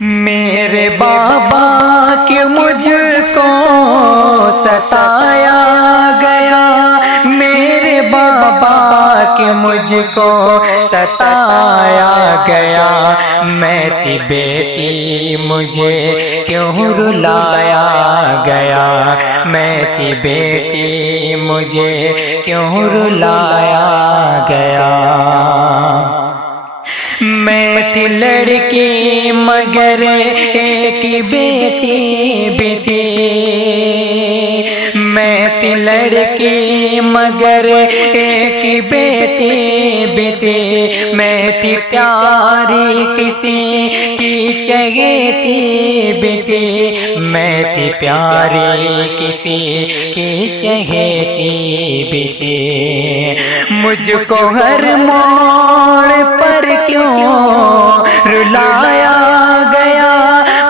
میرے بابا کہ مجھ کو ستایا گیا، میرے بابا کہ مجھ کو ستایا گیا، میں تھی بیٹی مجھے کیوں رلایا گیا، میں تھی بیٹی مجھے کیوں رلایا گیا، میں تھی لڑکی مگر ایک بیٹی بھی تھی، میں تھی لڑکی مگر ایک بیٹی بھی تھی، میں تھی پیاری کسی کی چہیتی بھی تھی، میں تھی پیاری کسی کی چہیتی بھی تھی، مجھ کو ہر موڑ پر کیوں رلایا گیا،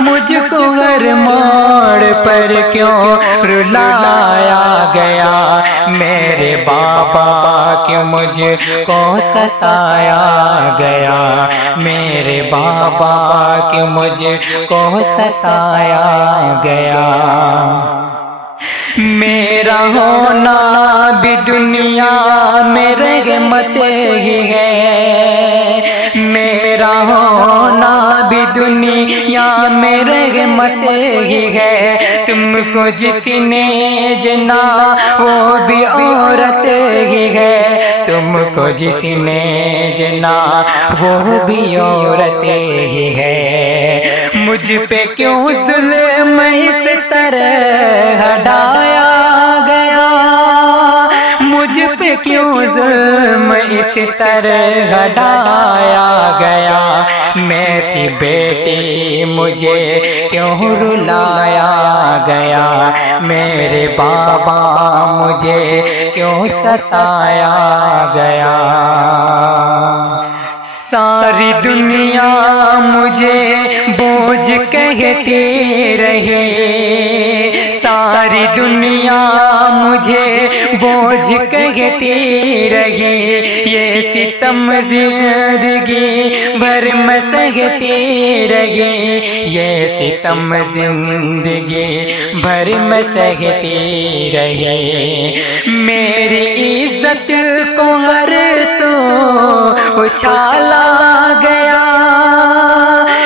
مجھ کو ہر موڑ پر کیوں رلایا گیا، میرے بابا کہ مجھ کو ستایا گیا، میرے بابا کہ مجھ کو ستایا گیا، میرا ہونا بھی دنیا میں رحمت ہی ہے، میرا ہونا بھی دنیا میں رحمت ہی ہے، تم کو جس نے جنا وہ بھی عورت ہی ہے، تم کو جس نے جنا وہ بھی عورت ہی ہے، مجھ پہ کیوں ظلم اس طرح ڈھایا گیا، مجھ پہ کیوں ظلم اس طرح ڈھایا گیا، میں تھی بیٹی مجھے کیوں رلایا گیا، میرے بابا مجھے کیوں ستایا گیا، ساری دنیا مجھے بوجھ کہتی رہی، ساری دنیا مجھے بوجھ کہتی رہی، یہ ستم زندگی بھر میں سہتی رہی، یہ ستم زندگی بھر میں سہتی رہی، میری عزت کو ہر سو اچھالا گیا،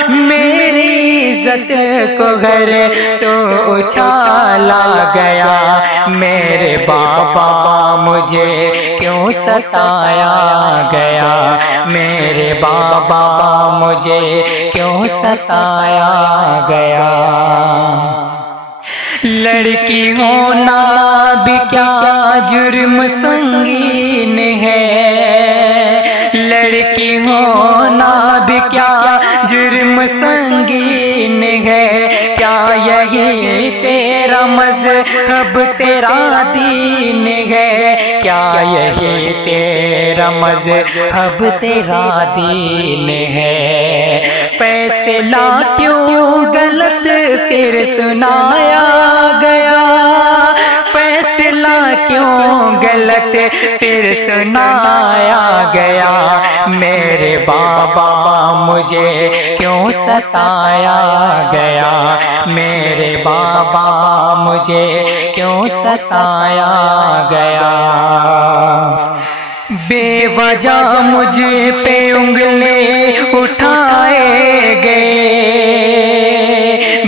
میری عزت کو گھر سو اچھالا گیا، میرے بابا مجھے کیوں ستایا گیا، میرے بابا مجھے کیوں ستایا گیا، لڑکی ہونا بھی کیا جرم سنگین ہے، لڑکی ہونا بھی کیا جرم سنگین ہے، کیا یہی تیرا مذہب تیرا دین ہے، کیا یہی تیرا مذہب تیرا دین ہے، فیصلہ کیوں غلط پھر سنایا گیا، فیصلہ کیوں غلط پھر سنایا گیا، میرے بابا مجھے کیوں ستایا گیا، میرے بابا مجھے کیوں ستایا گیا، بے وجہ مجھ پہ انگلے اٹھائے گئے،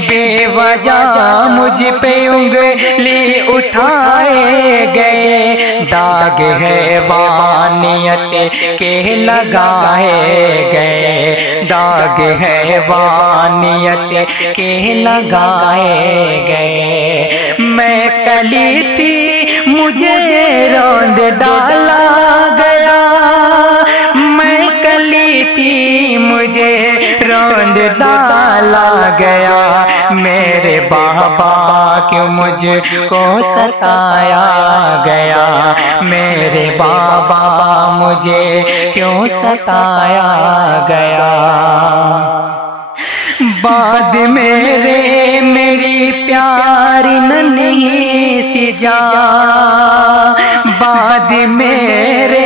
بے وجہ مجھ پہ انگلی اٹھائے گئے، داغ حیوانیت کے لگائے گئے، داغ حیوانیت کے لگائے گئے، میں کلی تھی مجھے روند ڈالا گیا، میں کلی تھی مجھے روند ڈالا گیا، میرے بابا کیوں مجھ کو ستایا گیا، میرے بابا مجھے کیوں ستایا گیا، بعد میرے میری پیاری ننھی سی جان، بعد میرے